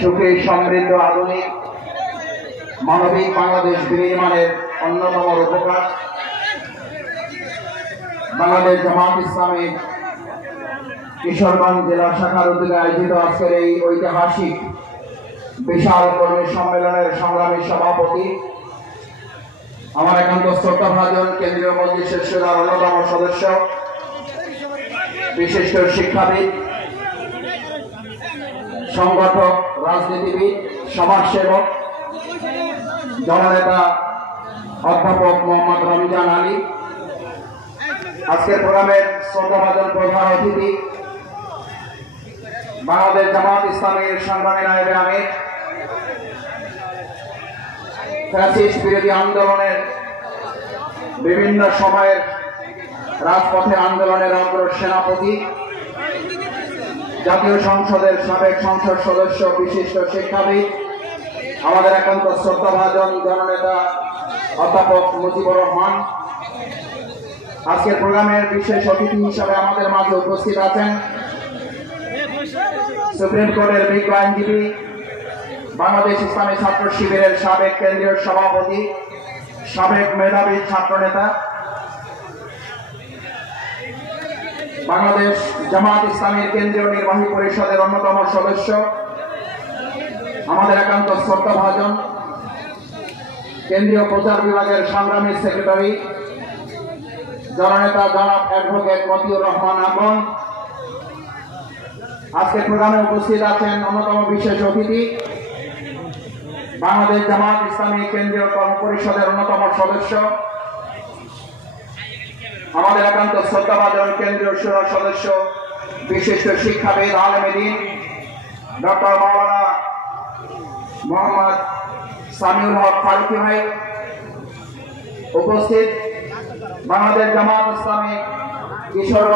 সুখী সমৃদ্ধ আধুনিক মানবিক বাংলাদেশ বিনির্মাণের অন্যতম রূপকার বাংলাদেশ জামাত ইসলামী কিশোরগঞ্জ জেলা শাখার উদ্যোগে আয়োজিত আজকের এই ঐতিহাসিক বিশাল কর্মী সম্মেলনের সংগ্রামী সভাপতি, আমার একান্ত শ্রদ্ধাভাজন কেন্দ্রীয় মজলিসের সুরার অন্যতম সদস্য, বিশিষ্ট শিক্ষাবিদ, সংগঠক, রাজনীতিবিদ, সমাজসেবক, জননেতা অধ্যাপক মোহাম্মদ রমজান আলী, আজকের প্রোগ্রামের শ্রদ্ধাভাজন প্রধান অতিথি বাংলাদেশ জামাত ইসলামীর সংগ্রামী নায়েবে আমির, ফ্যাসিস্ট বিরোধী আন্দোলনের বিভিন্ন সময়ের রাজপথের আন্দোলনের অগ্র সেনাপতি, জাতীয় সংসদের সাবেক সংসদ সদস্য, বিশিষ্ট শিক্ষাবিদ, আমাদের একান্ত শ্রদ্ধাভাজন জননেতা অধ্যাপক মুজিবুর রহমান, আজকের প্রোগ্রামের বিশেষ অতিথি হিসাবে আমাদের মাঝে উপস্থিত আছেন সুপ্রিম কোর্টের বিজ্ঞ আইনজীবী, বাংলাদেশ ইসলামী ছাত্র শিবিরের সাবেক কেন্দ্রীয় সভাপতি, সাবেক মেধাবী ছাত্রনেতা, বাংলাদেশ জামাত ইসলামীর কেন্দ্রীয় নির্বাহী পরিষদের অন্যতম সদস্য, আমাদের একান্ত শ্রদ্ধাভাজন কেন্দ্রীয় প্রচার বিভাগের সংগ্রামী সেক্রেটারি জননেতা জনাব অ্যাডভোকেট মতিউর রহমান আগন, আজকের প্রোগ্রামে উপস্থিত আছেন অন্যতম বিশেষ অতিথি বাংলাদেশ জামাত ইসলামী কেন্দ্রীয় কর্মপরিষদের অন্যতম সদস্য, আমাদের একান্ত শ্রদ্ধাভাজন কেন্দ্রীয় সুরা সদস্য, বিশিষ্ট শিক্ষাবিদ, আলেমে দ্বীন ডক্টর মাওলানা মোহাম্মদ সামিউল হক ফারুকী ভাই, উপস্থিত বাংলাদেশ জামাত ইসলামী কিশোর